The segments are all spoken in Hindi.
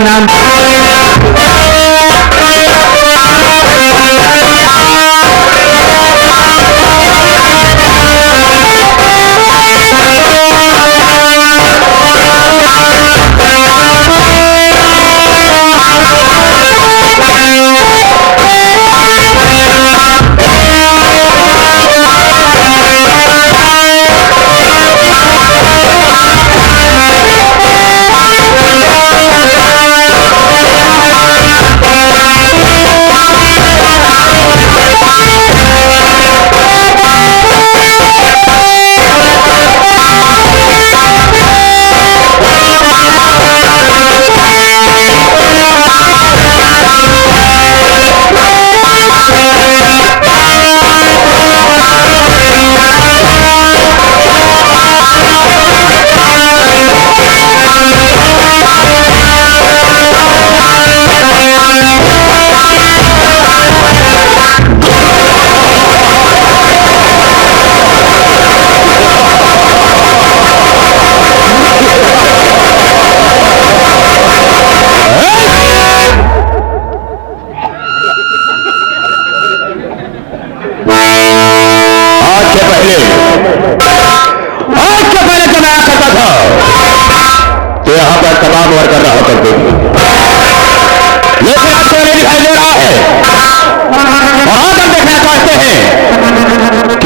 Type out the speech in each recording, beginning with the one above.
नाम।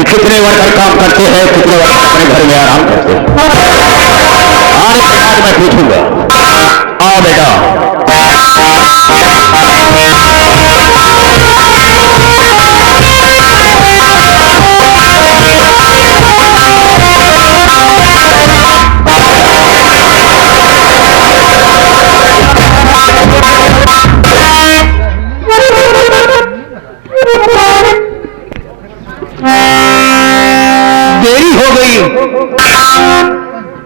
कितने वर्कर काम करते हैं, कितने वर्कर अपने घर में आराम करते हैं। आने के बाद मैं पूछूंगा। आओ बेटा।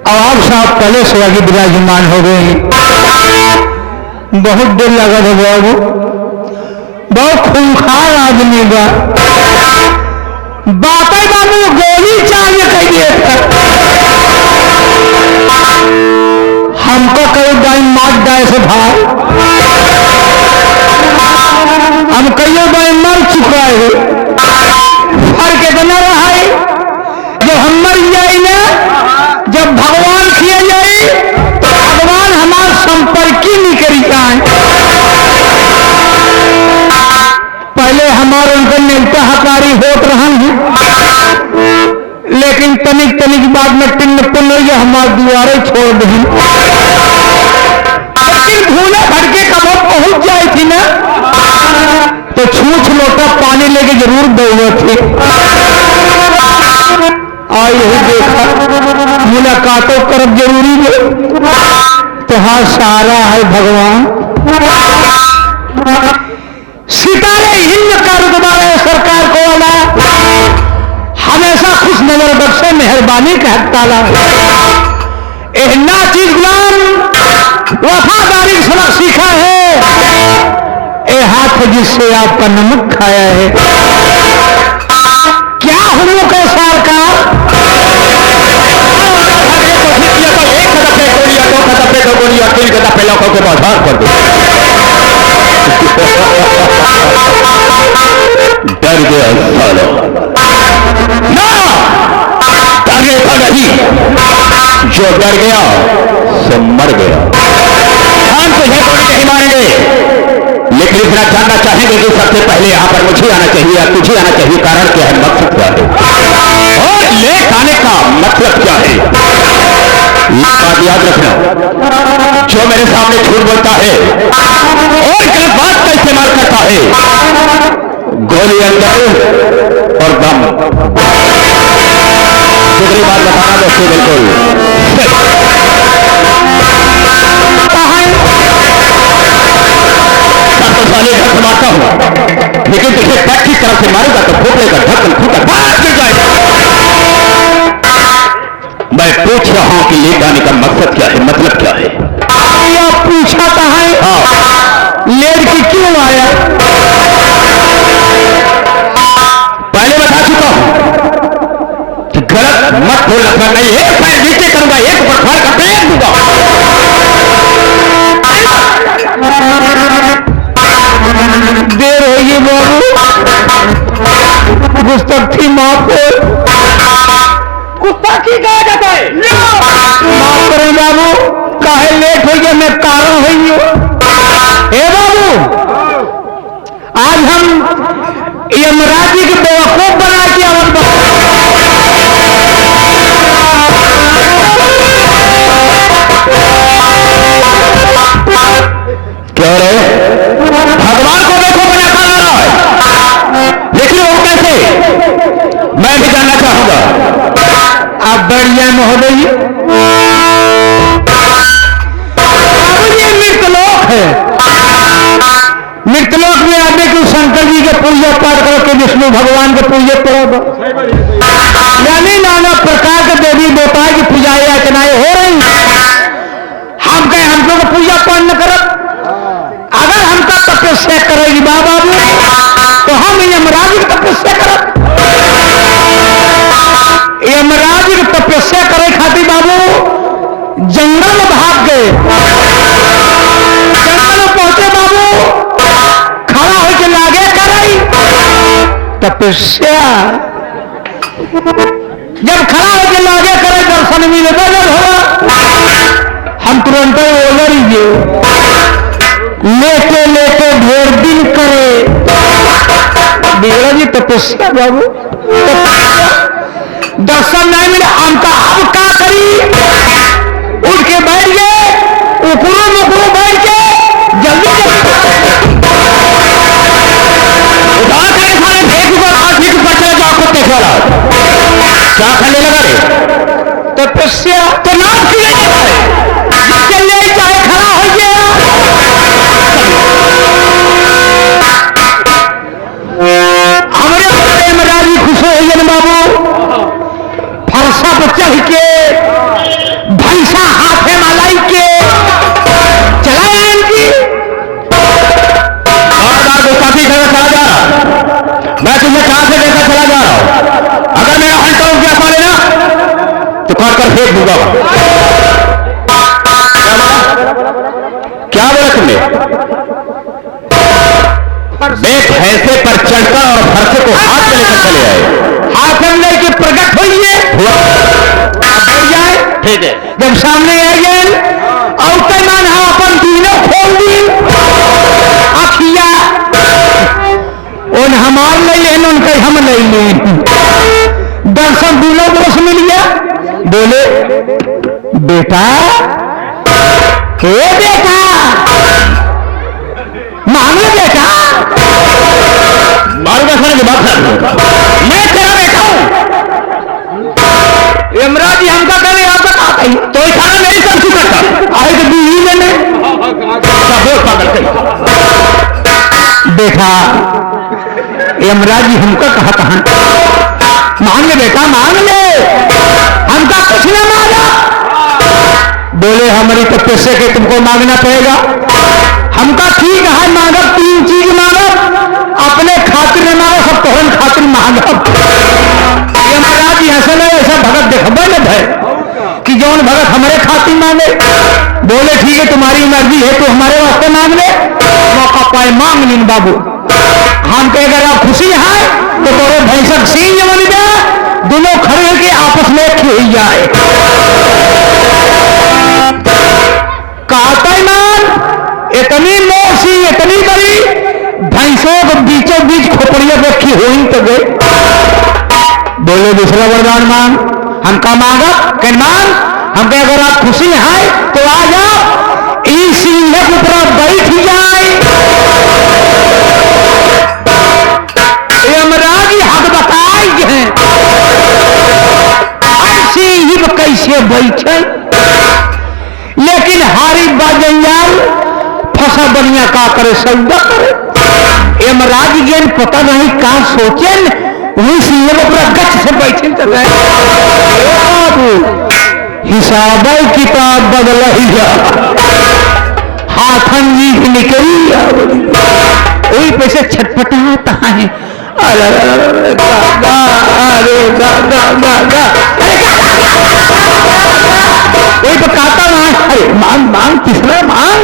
आवाम साहब पहले से आगे विराजमान हो गए हैं। बहुत देर लगा है बाबू, बहुत खूंखार आदमी बा। बातें बाबू गोली चाहिए कहिए हमको कई बाई मार डाय से भाई, हम कई बाई मर चुका है। फर्क इतना रहा है जो हम मर जाए ना, जब भगवान किए जाए तो भगवान हमारे संपर्क ही नहीं करी जाए। पहले हमारे उनका नेता हकारी होत रहन है, लेकिन तनिक तनिक बाद में टिन्न पुण्य हमारे दुआरे छोड़ दें। लेकिन भूले भटके कब पहुंच जाए थी ना, तो छूछ लोटा पानी लेके जरूर दौड़े थे। और यही देखा मुलाकातों करब जरूरी है, तो हाँ सहारा है भगवान। सितारे हिंद का रुतबा है सरकार को वाला, हमेशा खुश नजर बख्शे मेहरबानी का हक ताला। एहना चीज गुलाम वफादारी सबक सीखा है, ए हाथ जिससे आपका नमक खाया है। क्या हुआ का सरकार गोलियां 3 दफे लोगों के बाजार कर दो। डर गया सालो ना, डरे तो नहीं, जो डर गया सो मर गया। हम तुझे कोई नहीं मारेंगे, लेकिन इतना जानना चाहेंगे कि सबसे पहले यहाँ पर मुझे आना चाहिए या तुझे आना चाहिए। कारण क्या है, मकसद क्या है और लेख आने का मतलब क्या है, बात याद रखना। जो मेरे सामने झूठ बोलता है और गलत बात का इस्तेमाल करता है, गोली अंदर और दम। दूसरी बात बताना दोस्तों, बिल्कुल घर से मारता हूं, लेकिन तुझे बैक की तरफ से मारेगा तो फोटले का ढक्कन फूटा बाहर गिर जाएगा। मैं पूछ रहा हूं कि ले जाने का मकसद क्या है, मतलब क्या है? आप पूछा था है हाँ, लेट के क्यों आया? पहले बता चुका हूं कि गलत मत बोलना। नहीं, एक पैर नीचे करूंगा, एक ऊपर फाड़ का पेड़ दूंगा। के मैं कारण हुई हो। ए बाबू, आज हम यमराज जी के बेवकूफ बना के अवध क्यों रे? भगवान को देखो बना खा रहा है, लेकिन वो कैसे, मैं भी जानना चाहूंगा। आप बैठ जाए महोदय जी। ये मृतलोक है, मृतलोक में आने के शंकर जी के पूजा पाठ करके विष्णु भगवान के पूजे करो, यानी नाना प्रकार के देवी देवताओं की पूजाएं अर्चनाएं हो रही। हम कहें हमको तो पूजा पाठ न करब, अगर हमका तपस्या करेगी बाबू तो हम यमराज की तपस्या करब। यमराज की तपस्या करे खातिर बाबू जंगल में भाग गए, जंगल में पहुंचे बाबू, खड़ा होकर लागे कराई तपस्या। जब खड़ा होकर लागे करे दर्शन मिले जब होगा, हम तुरंत ओलर ही लेते लेते ढेर दिन करे बिगड़ा जी तपस्या बाबू, दर्शन नहीं मिले। हमका अब क्या करी, उठ के बैठ गए, ऊपरों मुकरों बैठ के जल्दी उधार करे सारे भेद ऊपर हाथ भी ऊपर चले जाओ, आपको देख वाला क्या खाने लगा रे? तपस्या तो नाम क्यों नहीं जिसके ले चाहे खड़ा हो गया। हमारे यमराज जी खुश हो गए बाबू, फरसा पर चढ़ के भैंसा हाथे मलाई के चलाए इनकी। साथी घर चला जा रहा, मैं तुम्हें कहां से देखा चला जा रहा हूं, अगर मेरा हंटा हो गया पा लेना तो काट कर फेंक दूंगा। क्या बोला तुमने? एक भैंसे पर चढ़कर और फरसे को हाथ में लेकर चले आए, हाथ में लेके प्रकट होइए जाए, ठीक है। जब सामने आ गए और पैमान हम अपन तीनों खोल दी आखिया, उन हमार नहीं लेन उनके हम नहीं लेन, दर्शन दूल्हा दोष मिल गया। बोले बेटा, हे बेटा, मांगे बेटा, मारूंगा सारे की बात कर, मैं तेरा बेटा हूं। यमराज जी हमका कहने आपका कहा कही तो इशारा मेरी तरफ क्यों करता? आए तो बीवी मैंने बहुत पागल कही। बेटा, यमराज जी हमका कहा कहा मांग ले बेटा, मांग ले, हमका कुछ न मांगा। बोले हमारी तपस्या के तुमको मांगना पड़ेगा। हमका ठीक है मांगब, तीन चीज मांगब, अपने खातिर न मांगो, सब तोहन खातिर मांगब। यमराज जी हंसने ऐसा भगत देखबा न है कि जौन भगत हमारे खातिर मांगे। बोले ठीक है तुम्हारी मर्जी है तो हमारे वास्ते मांग ले, मौका पाए मांग लीन बाबू। हम कहे अगर आप खुशी है तो तोरे भैंसक सिंह जमन दे, दोनों खड़े होकर आपस में एक हो जाए। कहता ईमान इतनी मोसी इतनी बड़ी भैंसों को बीचों बीच खोपड़िया रखी हुई तो गई। बोले दूसरा वरदान मांग, हमका मांगा कह मांग, हम कहे अगर आप खुशी हैं तो आ जाओ, इस सिंह के ऊपर बैठ जाए। यमराज हक बताए हैं सिंह कैसे बैठे, लेकिन हारी बाजंजाल फंसा बढ़िया का करे सौदा करे। यमराज ज्ञान पता नहीं का सोचे, वही सिंह पूरा गच से बैठे चल रहे। हिसाब किताब बदल ही जा, हाथन जी की निकली वही पैसे छटपटाता है। अरे दादा, अरे दादा दादा, वही तो कहता ना, अरे मांग मांग तीसरा मांग,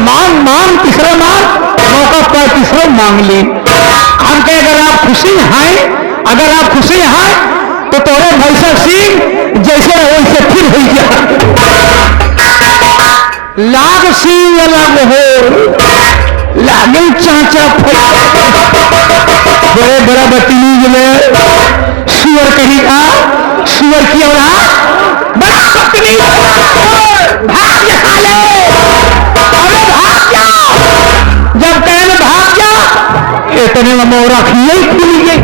मांग मांग तीसरा मांग, मौका पर तीसरा मांग ली। हम कहे अगर आप खुशी हैं, अगर आप खुशी हैं तो तोरे भैंसा सिंह जैसे वैसे फिर हो गया। अलग हो लागे चाचा बड़े बड़ा बदतमीज में सुअर कहीं का सुअर की औलाद बड़ा बदतमीज भाग जा साले अरे भाग जा जब कहने भाग जा इतने में मोरा खिए खुल गई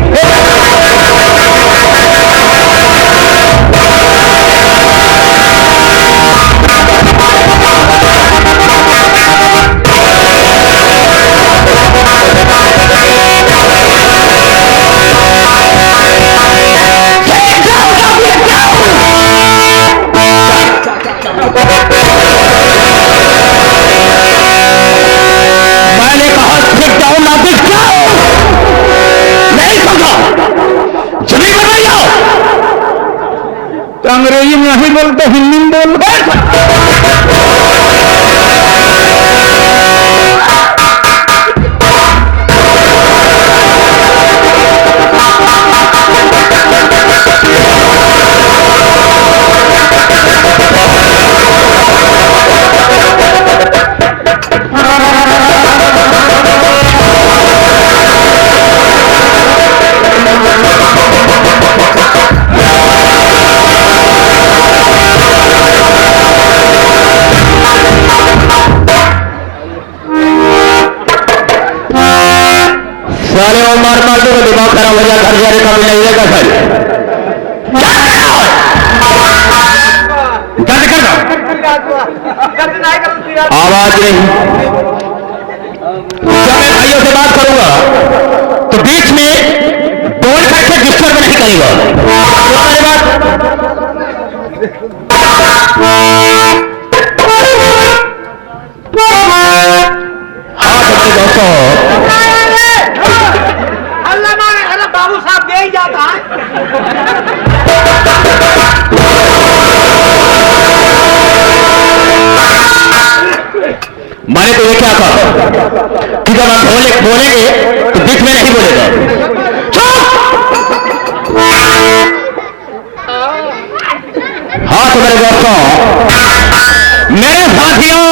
मैंने कहा सिख जाओ ना दिख जाओ नहीं समझा जमीन पर नहीं जाओ तो अंग्रेजी में नहीं बोलते हिंदी में बोल साले और मार मार दो दिमाग खराब हो जाए घर जाने का भी नहीं रहेगा सर दर्द कर दो आवाज नहीं जब मैं भाइयों से बात करूंगा तो बीच में बोल करके डिस्टर्ब नहीं करेगा तुम्हारी बात हाँ तुम्हारे दोस्तों बाबू साहब दे ही जाता है मैंने तो ये क्या कहा कि जब हम बोलेंगे तो बीच में नहीं बोलेगा हाँ तो मेरे दोस्तों मेरे साथियों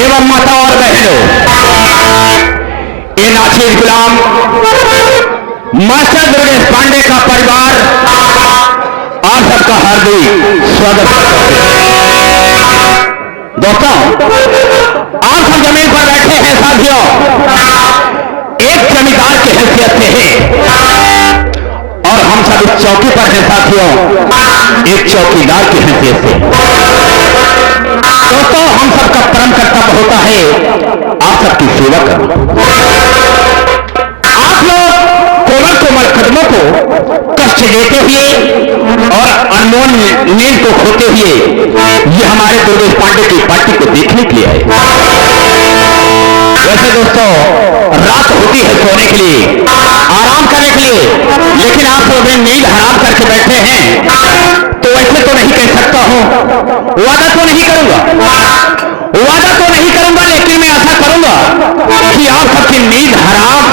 एवं माता और बहनों ये नाचीज गुलाम मास्टर दुर्गेश पांडे का परिवार आप सबका हार्दिक स्वागत करते हैं दोस्तों आप सब जमीन पर बैठे हैं साथियों एक जमींदार की हैसियत से है और हम सब इस चौकी पर हैं साथियों एक चौकीदार की हैसियत से दोस्तों हम सबका परम कर्तव्य होता है आप सबकी सेवा करना आप लोग कोमल कोमल कदमों को कष्ट देते हुए और अनमोल नींद को खोते हुए ये हमारे दुर्गेश पांडे की पार्टी को देखने के लिए आए वैसे दोस्तों रात होती है सोने के लिए आराम करने के लिए लेकिन आप लोग नींद हराम करके बैठे हैं तो वैसे तो नहीं कह सकता हूं वादा तो नहीं करूंगा लेकिन मैं ऐसा करूंगा कि आप सबकी नींद हराम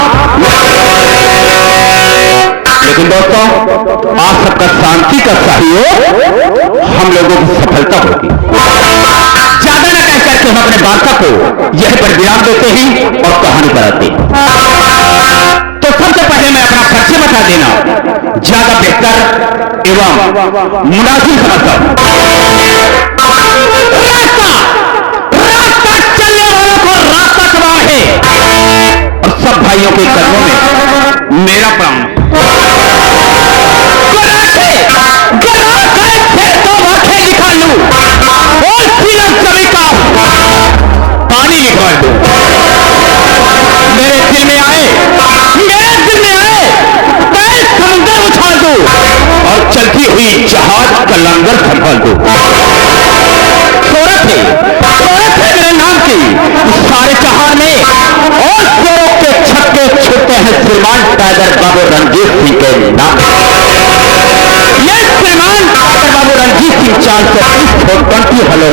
लेकिन दोस्तों आप सबका शांति का सहयोग हम लोगों की सफलता होगी ज्यादा न कह करके हम अपने वार्ता को यहीं पर विराम देते हैं और कहानी बनाते हैं तो सबसे पहले मैं अपना परिचय बता देना ज्यादा बेहतर एवं मुनासिब समझता हूं रास्ता चलने वालों को रास्ता तबाह है और सब भाइयों के कदमों में मेरा प्राण निकाल लू और फिर सभी का पानी निकाल दू मेरे दिल में आए मैं समुद्र उछाल दू और चलती हुई जहाज का लंगर संभाल दू सूरत है मेरे नाम की सारे जहान में और शोरों के छक्के छूटते हैं श्रीमान टाइगर बाबू रणजीत सिंह के नाम ये श्रीमान टाइगर बाबू रणजीत सिंह 420 हलो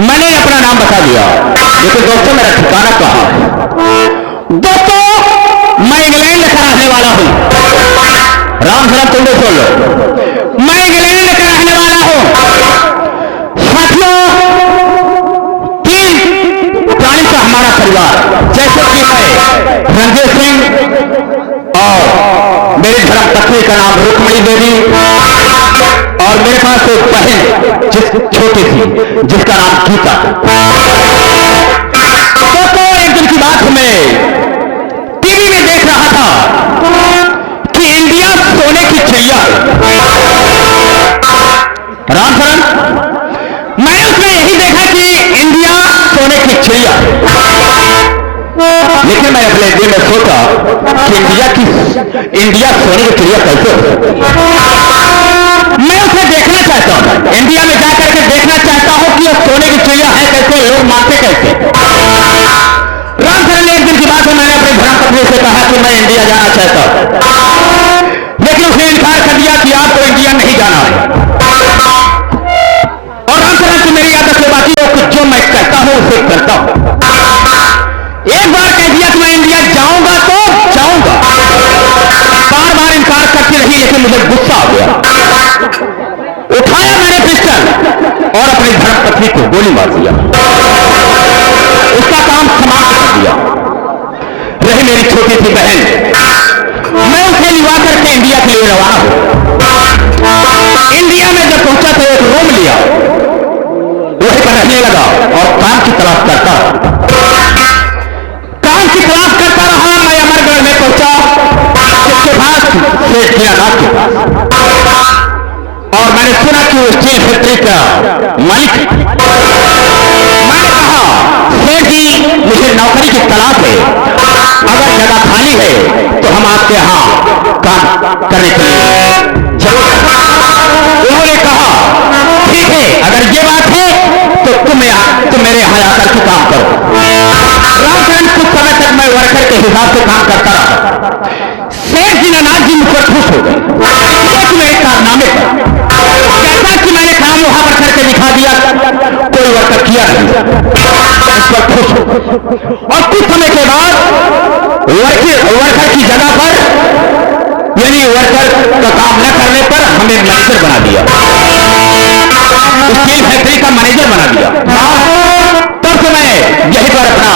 मैंने अपना नाम बता दिया लेकिन दोस्तों मेरा ठिकाना कहा दोस्तों मैं इंग्लैंड का रहने वाला हूं राम तुम सुन लो मैं इंग्लैंड का रहने वाला हूं बेटी दे दी और मेरे पास एक बहन छोटी थी जिसका नाम गीता। तो एक दिन की बात मैं टीवी में देख रहा था कि इंडिया सोने की चिड़िया है। रामचरण, मैंने उसमें यही देखा कि इंडिया सोने की चिड़िया है, लेकिन मैं अपने दिल में सोचा कि इंडिया सोने की चिड़िया कैसे हो सकती है। मैं उसे देखना चाहता हूं, इंडिया में जाकर के देखना चाहता हूं कि वो सोने की चिड़िया है कैसे, लोग मानते कैसे। रामचरण ने एक दिन की बात है, मैंने अपनी धर्मपत्नी से कहा कि मैं इंडिया जाना चाहता हूं, लेकिन उसने इनकार कर दिया कि आपको इंडिया नहीं जाना है। और रामचरण की मेरी आदत है बाकी लोग जो मैं कहता हूं उसे करता हूं। एक बार कह दिया कि मैं इंडिया जाऊंगा तो जाऊंगा, बार बार इनकार करती रही, लेकिन मुझे गुस्सा आ गया। उठाया मैंने पिस्टल और अपनी धर्मपत्नी को गोली मार दिया, उसका काम समाप्त कर दिया। रही मेरी छोटी सी बहन, मैं उसे लिवा करके इंडिया के लिए रवाना हूं। इंडिया में जब पहुंचा तो एक रूम लिया, वहीं पर रहने लगा और काम की तलाश करता रहा। काम की तलाश करता रहा। मैं अमरगढ़ में पहुंचा, उसके पास सेठ दीनानाथ के पास, और मैंने सुना कि वो स्टील फैक्ट्री का मालिक है। मैंने कहा, सेठ जी मुझे नौकरी की तलाश है, अगर जगह खाली है तो हम आपके यहां काम करने के लिए जरूर। उन्होंने कहा ठीक है, अगर ये बात है तो तुम मेरे यहां आकर के काम करो। रामचरण कुछ समय तक मैं वर्कर के हिसाब से काम करता रहा। सेठ दीनानाथ जी मुझ पर खुश हो गए मेरे कारनामे पर। जैसा कि मैंने काम वहां पर करके दिखा दिया, कोई वर्कर किया नहीं, इस पर खुश हो। और कुछ समय के बाद वर्कर की जगह पर, यानी वर्कर का काम न करने पर हमें मैनेजर बना दिया, स्टील फैक्ट्री का मैनेजर बना दिया। तब से मैं यहीं पर अपना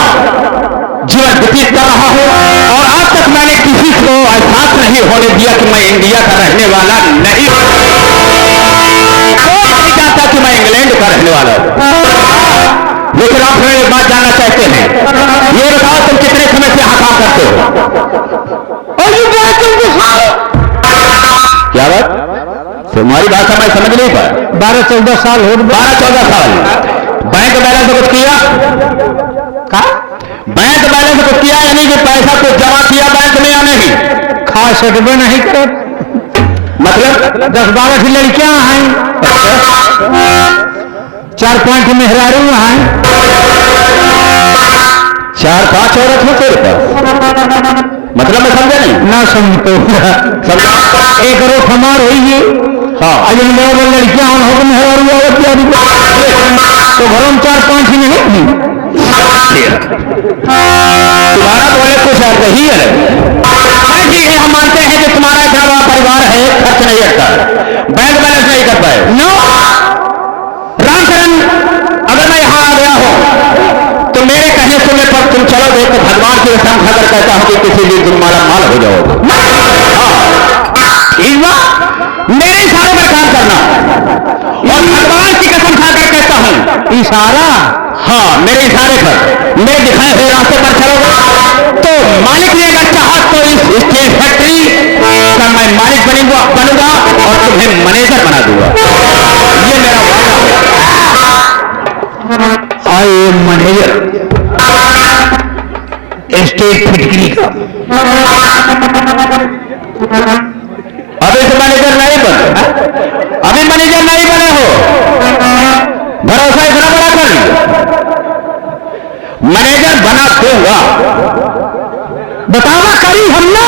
जीवन व्यतीत कर रहा हूं और आज तक मैंने किसी को एहसास नहीं होने दिया कि मैं इंडिया का रहने वाला नहीं, कोई नहीं जानता कि मैं इंग्लैंड का रहने वाला हूं। लेकिन आप मेरे एक बात जानना चाहते हैं, ये बताओ तुम कितने समय से यहां काम करते हो? क्या बात, तुम्हारी भाषा मैं समझ नहीं पाया। 12-14 साल हो गए। 12-14 साल। बैंक बैलेंस कुछ किया? बैंक बैलेंस कुछ किया, यानी कि पैसा कुछ जमा किया बैंक में या नहीं? खास सेटबे नहीं करे। मतलब 10-12 की लड़कियां हैं, 4-5 मेहरारू हैं, 4-5 औरत हो तेरे पास? मतलब मैं समझा नहीं। ना समझो समझा। एक रोट हमार होइए। हाँ, अजन लोग लड़कियां हो मेहरारू औरत तो घरों में 4-5 ही नहीं। तुम्हारा बोले कुछ अर्थ ही है। ठीक है, हम मानते हैं कि तुम्हारा इतना बड़ा परिवार है, खर्च नहीं करता, बैंक बैलेंस नहीं कर पाए। नो रामचरण, अगर मैं यहां आ गया हूं तो मेरे कहने सुनने पर तुम चलोगे तो भगवान की कसम खाकर कहता हूं कि किसी दिन तुम माला माल हो जाओगे। मेरे इशारों पर काम करना, और भगवान की कसम खाकर कहता हूं, इशारा, हाँ मेरे इशारे पर, मेरे दिखाए हुए रास्ते पर चलोगे तो मालिक ने अगर चाहा तो इस स्टील फैक्ट्री का मैं मालिक बनूंगा और तुम्हें मैनेजर बना दूंगा। ये मेरा वादा है। I am manager state factory का। अभी तो मैनेजर नहीं बने, अभी मैनेजर नहीं बने हो, भरोसा इतना बड़ा कर लिया। मैनेजर बना दूंगा, बतावा करी हम ना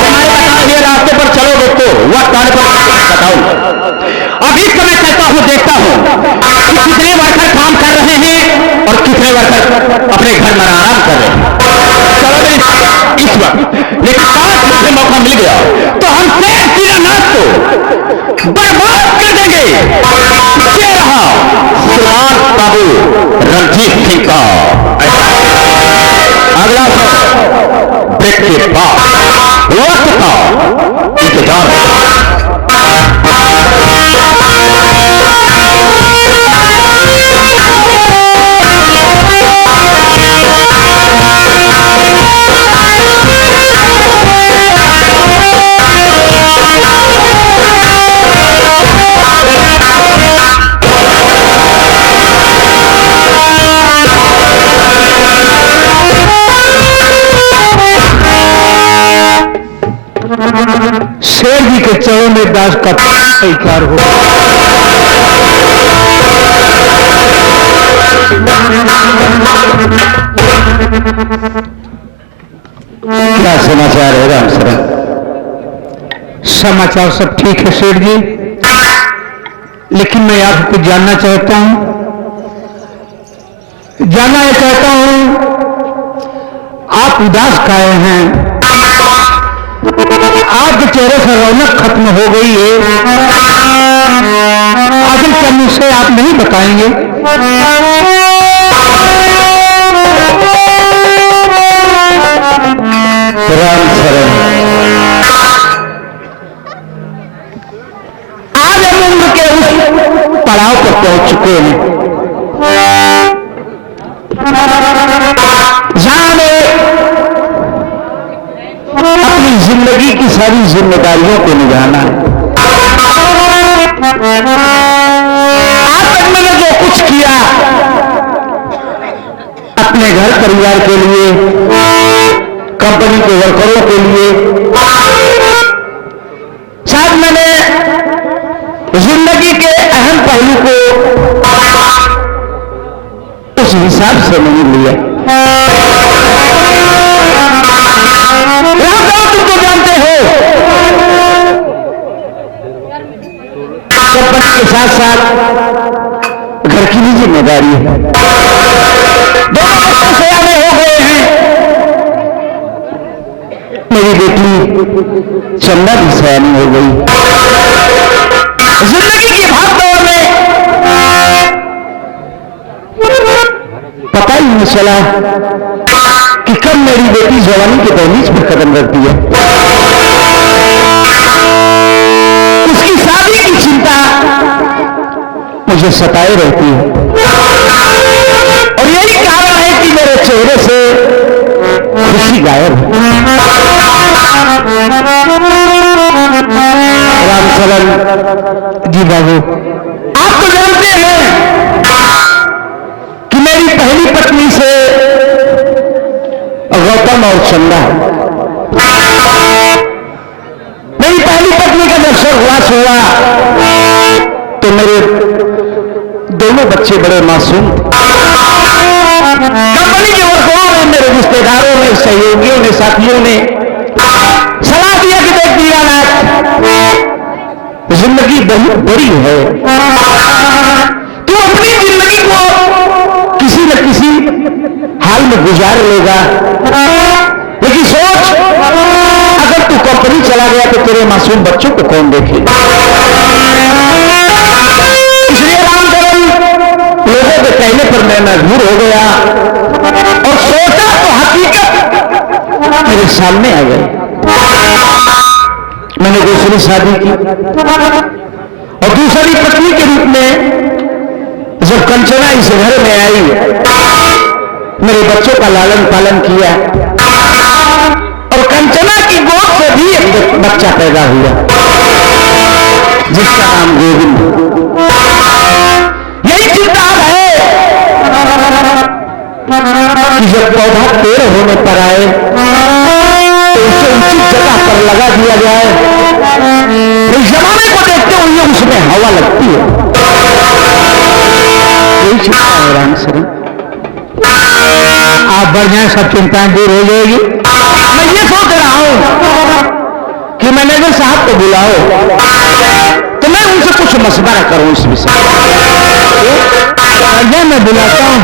हमारे बताए हुए रास्ते पर चलोगे तो वक्त आने पर बताऊंगा। अभी तो मैं कहता हूं, देखता हूं कि कितने वर्कर काम कर रहे हैं और कितने वर्कर अपने घर में आराम कर रहे हैं। चलो इस वक्त, लेकिन काश मुझे मौका मिल गया तो हम सेठ दीनानाथ को बर्बाद कर देंगे। ये रहा श्रीमान बाबू रणजीत सिंह का अगला ब्रेक के बाद वक्त का इंतजार। दास का स्वीकार हो। क्या समाचार है राम सर? समाचार सब ठीक है सेठ जी, लेकिन मैं आपको जानना चाहता हूं, आप उदास काहे हैं? आपके चेहरे से रौनक खत्म हो गई है, आखिर क्या मुझसे आप नहीं बताएंगे? राम शरण, आज हम उम्र के उस पड़ाव पर पहुंच चुके हैं जहां में अपनी जिंदगी की सारी जिम्मेदारियों को निभाना है। आज तक मैंने जो कुछ किया अपने घर परिवार के लिए, कंपनी के वर्करों के लिए, शायद मैंने जिंदगी के अहम पहलू को उस हिसाब से नहीं लिया। तुम तो जानते हो कंपनी के साथ साथ घर की भी जिम्मेदारी है। दोनों बच्चे सयाने हो गए हैं, मेरी बेटी चंदा भी सयानी हो गई। जिंदगी की भागदौड़ में पता ही नहीं चला कि कब मेरी बेटी जवानी के दहलीज पर कदम रखती है। उसकी शादी की चिंता मुझे सताए रहती है, और यही कारण है कि मेरे चेहरे से खुशी गायब है। रामचरण जी बाबू, आप तो जानते हैं कि मेरी पहली पत्नी से गौतम और चंदा है। मेरी पहली पत्नी का जब स्वर्गवास हुआ तो मेरे दोनों बच्चे बड़े मासूम थे। कंपनी के वर्करों ने, मेरे रिश्तेदारों ने, सहयोगियों ने, साथियों ने सलाह दिया कि देख दीनानाथ, जिंदगी बहुत बड़ी है, तू अपनी जिंदगी को किसी न किसी हाल में गुजार लेगा, लेकिन सोच अगर तू कंपनी चला गया तो तेरे मासूम बच्चों को कौन देखेगा? इसलिए रामचरण लोगों के कहने पर मैं मजबूर हो गया और सोचा तो हकीकत मेरे सामने आ गई। मैंने दूसरी शादी की और दूसरी पत्नी के रूप में जब कंचना इस घर में आई, मेरे बच्चों का लालन पालन किया और कंचना की गोद से भी एक बच्चा पैदा हुआ जिसका नाम गोविंद। यही चिंता है कि जब पौधा पेड़ होने पर आए तो उसे उचित जगह पर लगा दिया जाए। इस जमाने को देखते हुए उसमें हवा लगती है। यही चिंता है राम शरण। आप बढ़ जाए, सब चिंताएं दूर हो जाएगी। मैं ये सोच रहा हूं कि मैनेजर साहब को बुलाओ तो मैं उनसे कुछ मशवरा करूं इस विषय में। मैं बुलाता हूं।